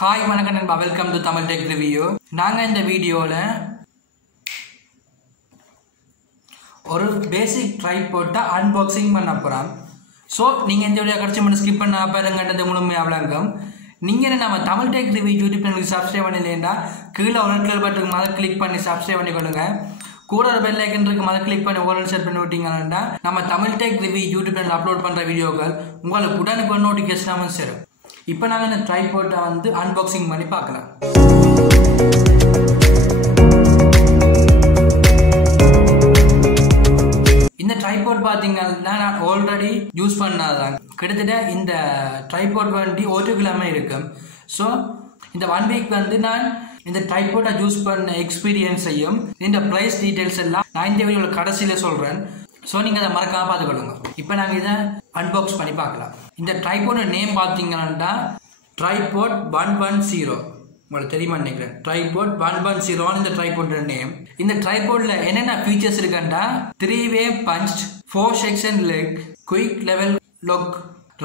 Hi, வணக்கம் நண்பா. Welcome to Tamil tech review. நாங்க இந்த வீடியோல ஒரு பேசிக் ட்ரைபாட் அன்பாக்சிங் பண்ண போறோம். சோ நீங்க இந்த வீடியோ கடைசி மட்டும் ஸ்கிப் பண்ண பாருங்கன்றது முழுமையா விளங்கும். நீங்க நம்ம தமிழ் டெக் ரிவ்யூ யூடியூப் சேனலுக்கு சப்ஸ்கிரைப் பண்ணலைன்னா கீழே ஒரு ரெட் கலர் பட்டனுக்கு மேல கிளிக் பண்ணி சப்ஸ்கிரைப் பண்ணிக்கொள்ளுங்க. கூட ஒரு பெல் ஐக்கன் இருக்கு, அதை கிளிக் பண்ணி ஓரல் செட் பண்ணி விட்டீங்கன்னா நம்ம Tamil tech review YouTube channel upload பண்ற வீடியோக்கள் உங்களுக்கு உடனுக்குடன் நோட்டிஃபிகேஷன் சேரும். இப்போ நாங்கள் இந்த ட்ரைபாட்டை அன்பாக்சிங் பண்ணி பார்க்கலாம். இந்த ட்ரைபாட் பார்த்தீங்கன்னா நான் ஆல்ரெடி யூஸ் பண்ணாதான் கிட்டத்தட்ட இந்த ட்ரைபாட் வண்டி ஒரு கிழமை இருக்கு. ஸோ இந்த 1 வீக் நான் இந்த ட்ரைபாட்டை யூஸ் பண்ண எக்ஸ்பீரியன்ஸையும் இந்த ப்ரைஸ் டீடைல்ஸ் எல்லாம் நான் இந்த வீடியோட கடைசியில் சொல்றேன். ஸோ நீங்கள் அதை மறக்காம பார்த்துக்கொள்ளுங்க. இப்போ நாங்கள் இதை அன்பாக்ஸ் பண்ணி பார்க்கலாம். இந்த ட்ரைபாட் நேம் பார்த்தீங்கன்னா ட்ரைபாட் 110 உங்களுக்கு தெரியுமா நினைக்கிறேன். ட்ரைபாட் 110 இந்த ட்ரைபாட் நேம். இந்த ட்ரைபாட்ல என்னென்ன ஃபீச்சர்ஸ் இருக்குன்னா 3-way punched 4 section leg quick level lock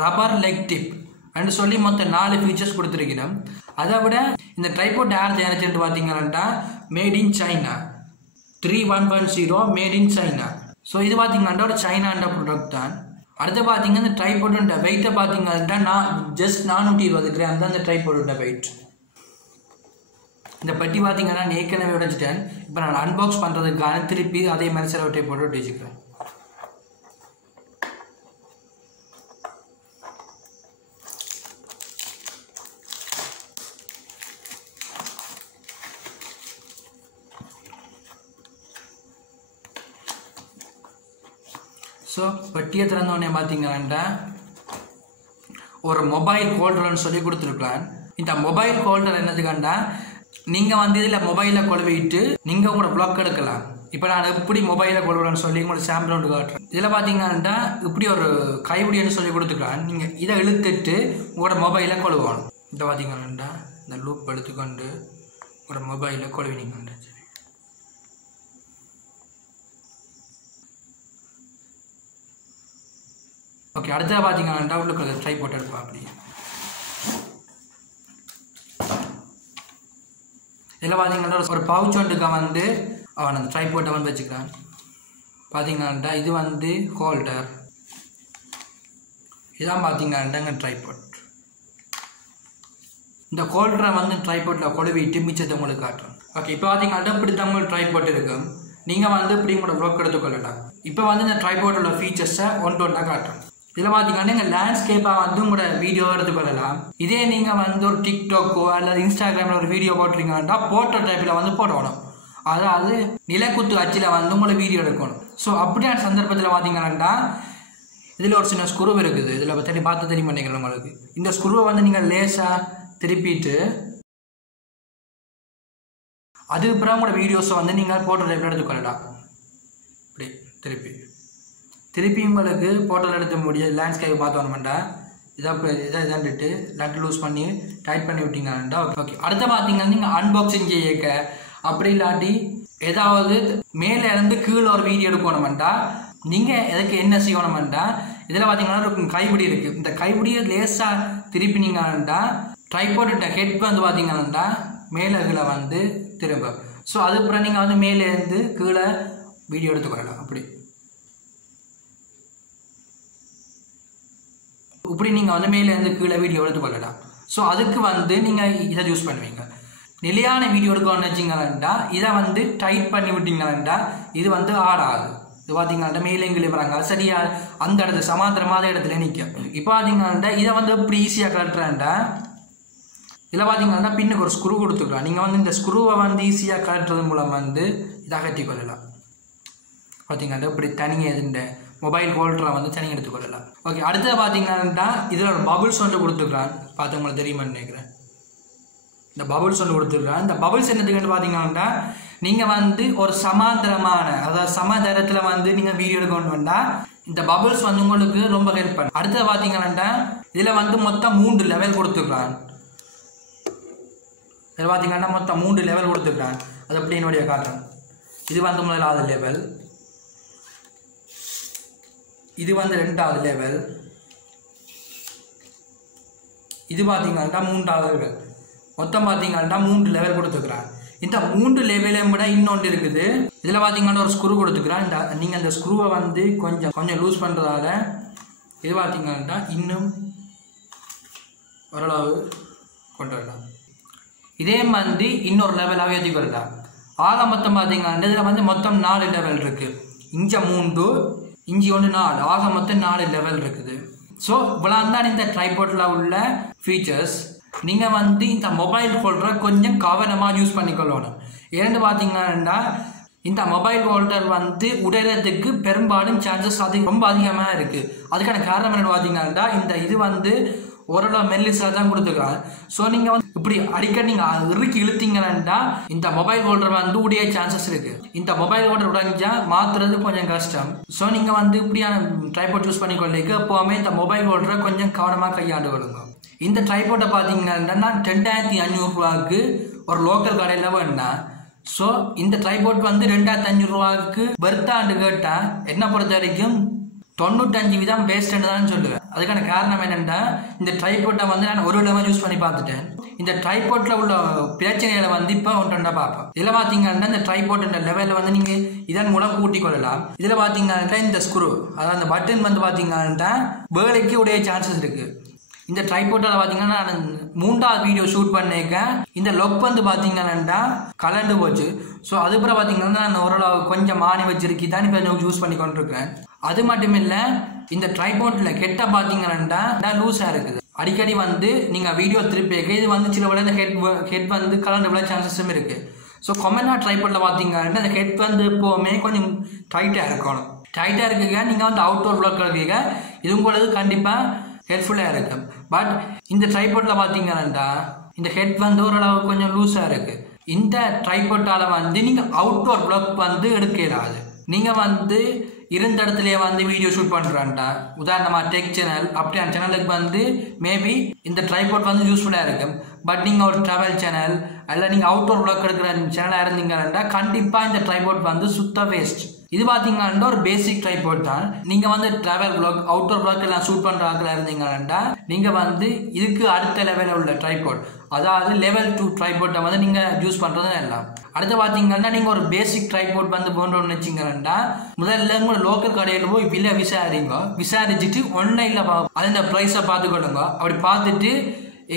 rubber leg tip அப்படின்னு சொல்லி மொத்தம் 4 ஃபீச்சர்ஸ் கொடுத்துருக்கிறோம். அதை விட இந்த ட்ரைபாட் யார் தயாரிச்சுட்டு பார்த்தீங்கன்னா made in China 3110 made in China. So இது பார்த்தீங்கன்னா ஒரு சைனாண்ட ப்ராடக்ட் தான். அடுத்து பார்த்தீங்கன்னா இந்த ட்ரைபாட்டோட வெயிட்டை பார்த்தீங்கன்னா ஜஸ்ட் 420 கிராம் தான் இந்த ட்ரைபாட்டோட வெயிட். இந்த பட்டி பார்த்தீங்கன்னா நான் ஏற்கனவே உடைச்சிட்டேன். இப்போ நான் அன்பாக்ஸ் பண்ணுறதுக்கான திருப்பி அதே மாதிரி சில ட்ரைபாட்டை உடைச்சிக்கிறேன். ஸோ பட்டியை திறந்தோடனே பார்த்தீங்கன்னா ஒரு மொபைல் ஹோல்டர்னு சொல்லி கொடுத்துருக்கலாம். இந்த மொபைல் ஹோல்டர் என்னதுக்காண்டா நீங்கள் இதில் மொபைலை கொழுவிட்டு நீங்கள் உங்களோட ப்ளாக் எடுக்கலாம். இப்போ நான் எப்படி மொபைலை கொழுவுறேன்னு சொல்லி உங்களுக்கு சாம்பிள் ஒன்று காட்டுறேன். இதில் பார்த்தீங்கன்னா இப்படி ஒரு கைப்பிடின்னு சொல்லி கொடுத்துக்கலாம். நீங்கள் இதை இழுத்துட்டு உங்களோட மொபைலை கொழுவணும். இதை பார்த்தீங்கன்னா இந்த லூப் எடுத்துக்கொண்டு உங்களோட மொபைலை கொழுவினீங்க. ஓகே, அடுத்தது பார்த்தீங்கன்னா உள்ளுக்கு ட்ரைபாட் எடுப்போம். அப்படி இதில் பார்த்தீங்கன்னா ஒரு பவுச் ஒன்றுக்கு அவன் அந்த ட்ரைபாட்டை வச்சுக்கிறான். பார்த்தீங்கன்னா இது ஹோல்டர். இதான் பார்த்தீங்கன்னா ட்ரைபாட். இந்த ஹோல்டரை ட்ரைபாட்டில் கொழுவிட்டு மிச்சத்தை உங்களுக்கு காட்டுறேன். ஓகே, இப்போ பார்த்தீங்கன்னா இப்படி தான் உங்களுக்கு ட்ரைபாட் இருக்கும். நீங்கள் இப்படி கூட ப்ளாக் எடுத்துக்கொள்ளலாம். இப்போ இந்த ட்ரைபாட்டோட ஃபீச்சர்ஸை ஒன்றா காட்டுறேன். இதில் பார்த்தீங்கன்னா நீங்கள் லேண்ட்ஸ்கேப்பாக உங்களோட வீடியோ எடுத்துக்கொள்ளலாம். இதே நீங்கள் ஒரு டிக்டாக்கோ அல்லது இன்ஸ்டாகிராமில் ஒரு வீடியோ போட்டுறீங்கன்னா போட்டோ டைப்பில் போடணும். அதாவது நிலக்குத்து அச்சில் உங்களை வீடியோ எடுக்கணும். ஸோ அப்படியான சந்தர்ப்பத்தில் பார்த்தீங்கன்னா இதில் ஒரு சின்ன ஸ்க்ரூ இருக்குது. இதில் பார்த்து தெரியும் பண்ணிக்கிறேன் உங்களுக்கு. இந்த ஸ்க்ரூவை நீங்கள் லேசாக திருப்பிட்டு அதுக்கப்புறம் உங்களோட வீடியோஸை நீங்கள் போட்டோ டைப்பில் எடுத்துக்கொள்ளலாம். இப்படி திருப்பி உங்களுக்கு போட்டோவில் எடுத்த முடியாது. லேண்ட்ஸ்கேப் பார்த்தோம்னா இதான்ட்டு லட்டு லூஸ் பண்ணி டைட் பண்ணி விட்டீங்கன்னா ஓகே. அடுத்த பார்த்தீங்கன்னா நீங்கள் அன்பாக்சிங் செய்யக்க அப்படி இல்லாட்டி ஏதாவது மேலே இருந்து கீழே ஒரு வீடியோ எடுக்கணுமெண்டா நீங்கள் எதுக்கு என்ன செய்யணுமெண்டா இதில் பார்த்தீங்கன்னா ஒரு கைப்பிடி இருக்குது. இந்த கைப்பிடியை லேசாக திருப்பினீங்கன்னா ட்ரைபாட்டோட ஹெட் பார்த்தீங்கன்னா மேலே கீழே திரும்ப. ஸோ அதுக்கப்புறம் நீங்கள் மேலே இருந்து கீழே வீடியோ எடுத்துக்கொள்ளலாம். இப்படி நீங்கள் மேலே இருந்து கீழே வீடியோ எடுத்துக்கொள்ளலாம். ஸோ அதுக்கு நீங்கள் இதை யூஸ் பண்ணுவீங்க. நிலையான வீடியோ எடுக்கணும்னு வச்சிங்கன்னா இதை டைட் பண்ணி விட்டீங்கன்னா இது ஆடாது. இது பார்த்தீங்கன்னா மேலே எங்கே வராங்க சரியா அந்த இடத்துல சமாந்திரமான இடத்துல நிற்கும். இப்போ பார்த்தீங்கன்னா இதை இப்படி ஈஸியாக கட்டுறேன்டா இதில் பார்த்தீங்கன்னா பின்னுக்கு ஒரு ஸ்க்ரூ கொடுத்துக்கலாம். நீங்கள் இந்த ஸ்க்ரூவை ஈஸியாக கட்டுறது மூலம் இதை அகற்றி கொள்ளலாம். பார்த்தீங்கன்னா இப்படி தனியாக இதுண்ட மொபைல் ஹோல்டரை தனியாக எடுத்துக்கொள்ளலாம். ஓகே, அடுத்தது பார்த்தீங்கன்னா இதில் ஒரு பபுள்ஸ் ஒன்று கொடுத்துருக்கான். பார்த்து உங்களுக்கு தெரியுமான்னு நினைக்கிறேன். இந்த பபுள்ஸ் ஒன்று கொடுத்துருக்கான். இந்த பபுள்ஸ் என்னதுக்குன்னு பார்த்தீங்கன்னா நீங்கள் ஒரு சமாந்தரமான அதாவது சமாதாரத்தில் நீங்கள் வீடியோ எடுக்கணும்னா இந்த பபுள்ஸ் உங்களுக்கு ரொம்ப ஹெல்ப் பண்ணும். அடுத்தது பார்த்தீங்கன்னா இதில் மொத்தம் 3 லெவல் கொடுத்துருக்கான். இதில் பார்த்தீங்கன்னா மொத்தம் 3 லெவல் கொடுத்துருக்கான். அது எப்படி என்னுடைய காட்டுறேன். இது முதலாவது லெவல், இது 2வது லெவல், இது பார்த்தீங்கன்னா 3வது லெவல். மொத்தம் பார்த்தீங்கன்னா 3 லெவல் கொடுத்துக்கிறான். இந்த 3 லெவலையும் விட இன்னொன்று இருக்குது. இதில் பார்த்தீங்கன்னா ஒரு ஸ்க்ரூ கொடுத்துக்கிறான். இந்த நீங்கள் அந்த ஸ்க்ரூவை வந்து கொஞ்சம் லூஸ் பண்ணுறதால இது பார்த்தீங்கன்னா இன்னும் ஓரளவு கொண்டு வரலாம். இதே மாதிரி இன்னொரு லெவலாகவே ஏற்றி கொள்ளலாம். ஆக மொத்தம் பார்த்தீங்கன்னா இதில் வந்து மொத்தம் 4 லெவல் இருக்குது. இங்கே 3 இஞ்சி 1 4 ஆக மொத்தம் 4 லெவல் இருக்குது. ஸோ இவ்வளோ தான் இந்த ட்ரைபாட்ல உள்ள ஃபீச்சர்ஸ். நீங்கள் வந்து இந்த மொபைல் ஹோல்டரை கொஞ்சம் கவனமாக யூஸ் பண்ணிக்கொள்ளணும். ஏன்னு பார்த்தீங்கன்னா இந்த மொபைல் ஹோல்டர் வந்து உடையறதுக்கு பெரும்பாலும் சான்சஸ் ரொம்ப அதிகமாக இருக்குது. அதுக்கான காரணம் என்னன்னு பார்த்தீங்கன்னா இந்த இது வந்து ஓரளவு மெல்லிஸாக தான் கொடுத்துருக்காங்க. ஸோ நீங்கள் வந்து இப்படி அடிக்கடி நீங்கள் இறுக்கி இழுத்தீங்கன்னா இந்த மொபைல் ஹோல்டர் வந்து உடைய சான்சஸ் இருக்கு. இந்த மொபைல் ஹோல்டர் உடைஞ்சா மாத்துறது கொஞ்சம் கஷ்டம். ஸோ நீங்கள் வந்து இப்படியான ட்ரைபாட் யூஸ் பண்ணிக்கொள்ளிக்க எப்போவுமே இந்த மொபைல் ஹோல்டரை கொஞ்சம் கவனமாக கையாண்டு வருங்க. இந்த ட்ரைபாட்டை பார்த்தீங்கன்னா 2500 ரூபாய்க்கு ஒரு லோக்கல் கடையில் வேணா. ஸோ இந்த ட்ரைபாட் வந்து 2500 ரூபாய்க்கு பெர்த்தாண்டு கேட்டால் என்ன பொறுத்த வரைக்கும் 95% வேஸ்ட்னு தான் சொல்லுவேன். அதுக்கான காரணம் என்னென்னா இந்த ட்ரைபாட்டை வந்து நான் ஒரு விதமாக யூஸ் பண்ணி பார்த்துட்டேன். இந்த ட்ரைபாட்ல உள்ள பிரச்சனைகளை வந்து இப்போ ஒன்றா பார்ப்போம். இதில் பார்த்தீங்கன்னா இந்த ட்ரைபாட் லெவலில் வந்து நீங்கள் இதன் மூலம் கூட்டிக் கொள்ளலாம். இதில் பார்த்தீங்கன்னா இந்த ஸ்க்ரூ அதாவது அந்த பட்டன் வந்து பார்த்தீங்கன்னா வேலைக்கு உடைய சான்சஸ் இருக்கு. இந்த ட்ரைபாட்டில் பார்த்தீங்கன்னா நான் 3வது வீடியோ ஷூட் பண்ணிருக்கேன். இந்த லொக் வந்து பார்த்தீங்கன்னா கலண்டு போச்சு. ஸோ அதுக்கப்புறம் பார்த்தீங்கன்னா நான் ஓரளவு கொஞ்சம் மாறி வச்சிருக்கி தான் இப்போ யூஸ் பண்ணி கொண்டிருக்கேன். அது மட்டும் இல்லை இந்த ட்ரைபாட்ல கெட்ட பார்த்தீங்கன்னா லூஸாக இருக்குது. அடிக்கடி வந்து நீங்கள் வீடியோ திருப்பி இது வந்து சில விட இந்த ஹெட் வந்து கலண்டு விட சான்சஸும் இருக்கு. ஸோ கொமனாக ட்ரைபாட்ல பார்த்தீங்கன்னா இந்த ஹெட் வந்து எப்போவுமே கொஞ்சம் டைட்டாக இருக்கணும். டைட்டாக இருக்குங்க நீங்கள் வந்து அவுட்டோர் வ்ளாக் இருக்குங்க இது உங்களுக்கு கண்டிப்பாக ஹெல்ப்ஃபுல்லாக இருக்கு. பட் இந்த ட்ரைபாட்ல பார்த்தீங்கன்னா இந்த ஹெட் வந்து ஓரளவு கொஞ்சம் லூஸாக இருக்கு. இந்த ட்ரைபாட்டால வந்து நீங்கள் அவுட்டோர் வ்ளாக் வந்து எடுக்க இயலாது. நீங்கள் வந்து இருந்த இடத்துலயே வந்து வீடியோ ஷூட் பண்ணுறான்டா உதாரணமாக டெக் சேனல் அப்படியான சேனலுக்கு வந்து மேபி இந்த ட்ரைபாட் வந்து யூஸ்ஃபுல்லாக இருக்கும். பட் நீங்கள் ஒரு ட்ராவல் சேனல் அல்ல நீங்கள் அவுட்டோர் வ்ளாக் எடுக்கிற சேனலாக இருந்தீங்கன்னா கண்டிப்பாக இந்த ட்ரைபாட் வந்து சுத்த வேஸ்ட். இது பார்த்தீங்கன்னா ஒரு பேசிக் ட்ரைபாட் தான். நீங்கள் வந்து ட்ராவல் வ்ளாக் அவுட்டோர் வ்ளாக் எல்லாம் ஷூட் பண்ணுற ஆட்கள் இருந்தீங்கன்னா நீங்கள் வந்து இதுக்கு அடுத்த லெவலில் உள்ள ட்ரைபாட் அதாவது லெவல் 2 ட்ரைபாட்டை வந்து நீங்கள் யூஸ் பண்ணுறதும் எல்லாம். அடுத்து பார்த்தீங்கன்னா நீங்கள் ஒரு பேசிக் ட்ரைபாட் வந்து போன்றோன்னு வச்சிங்கன்னா முதல்ல உங்களோட லோக்கல் கடையில் போய் விலை விசாரிச்சுட்டு ஆன்லைனில் அது இந்த ப்ரைஸை பார்த்துக்கொள்ளுங்க. அப்படி பார்த்துட்டு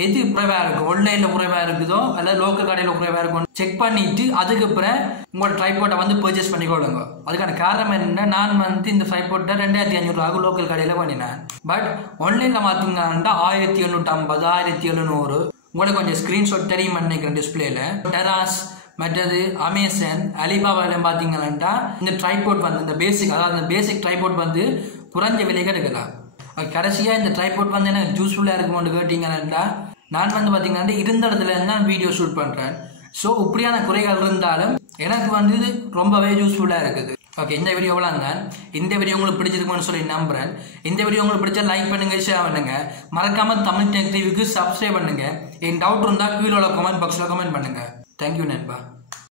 எது குறைவாக இருக்கும் ஆன்லைனில் குறைவாக இருக்குதோ அல்லது லோக்கல் கடையில் குறைவாக இருக்கும் செக் பண்ணிட்டு அதுக்கப்புறம் உங்களோட ட்ரைபாட்டை வந்து பர்ச்சேஸ் பண்ணிக்கொள்ளுங்க. அதுக்கான காரணம் என்னன்னா நான் வந்து இந்த ட்ரைபாட்டை 2500 ரூபாய்க்கு லோக்கல் கடையில் பண்ணினேன். பட் ஆன்லைனில் பார்த்தீங்கன்னா 1850 1700 உங்களுக்கு கொஞ்சம் ஸ்க்ரீன்ஷாட் தெரியும் நினைக்கிறேன் டிஸ்பிளேல. டெராஸ் மற்றது அமேசான் அலிபாபால பார்த்தீங்கன்னா இந்த ட்ரைபாட் வந்து இந்த பேசிக் அதாவது இந்த பேசிக் ட்ரைபாட் வந்து குறைஞ்ச விலைக்கு எடுக்கலாம். கடைசியாக இந்த ட்ரைபாட் வந்து எனக்கு யூஸ்ஃபுல்லாக இருக்கும்னு கேட்டிங்கன்னா நான் வந்து பார்த்தீங்கன்னா இருந்த இடத்துல இருந்து நான் வீடியோ ஷூட் பண்ணுறேன். ஸோ இப்படியான குறைகள் இருந்தாலும் எனக்கு வந்து இது ரொம்பவே யூஸ்ஃபுல்லாக இருக்குது. ஓகே இந்த வீடியோ தான். இந்த வீடியோ உங்களுக்கு பிடிச்சிருக்குன்னு சொல்லி நம்புறேன். இந்த வீடியோ உங்களுக்கு பிடிச்சா லைக் பண்ணுங்க ஷேர் பண்ணுங்க. மறக்காம தமிழ் டெக் டிவிக்கு சப்ஸ்கிரைப் பண்ணுங்க. என் டவுட் இருந்தால் கீழே கமெண்ட் பாக்ஸில் கமெண்ட் பண்ணுங்க. தேங்க்யூ நண்பா.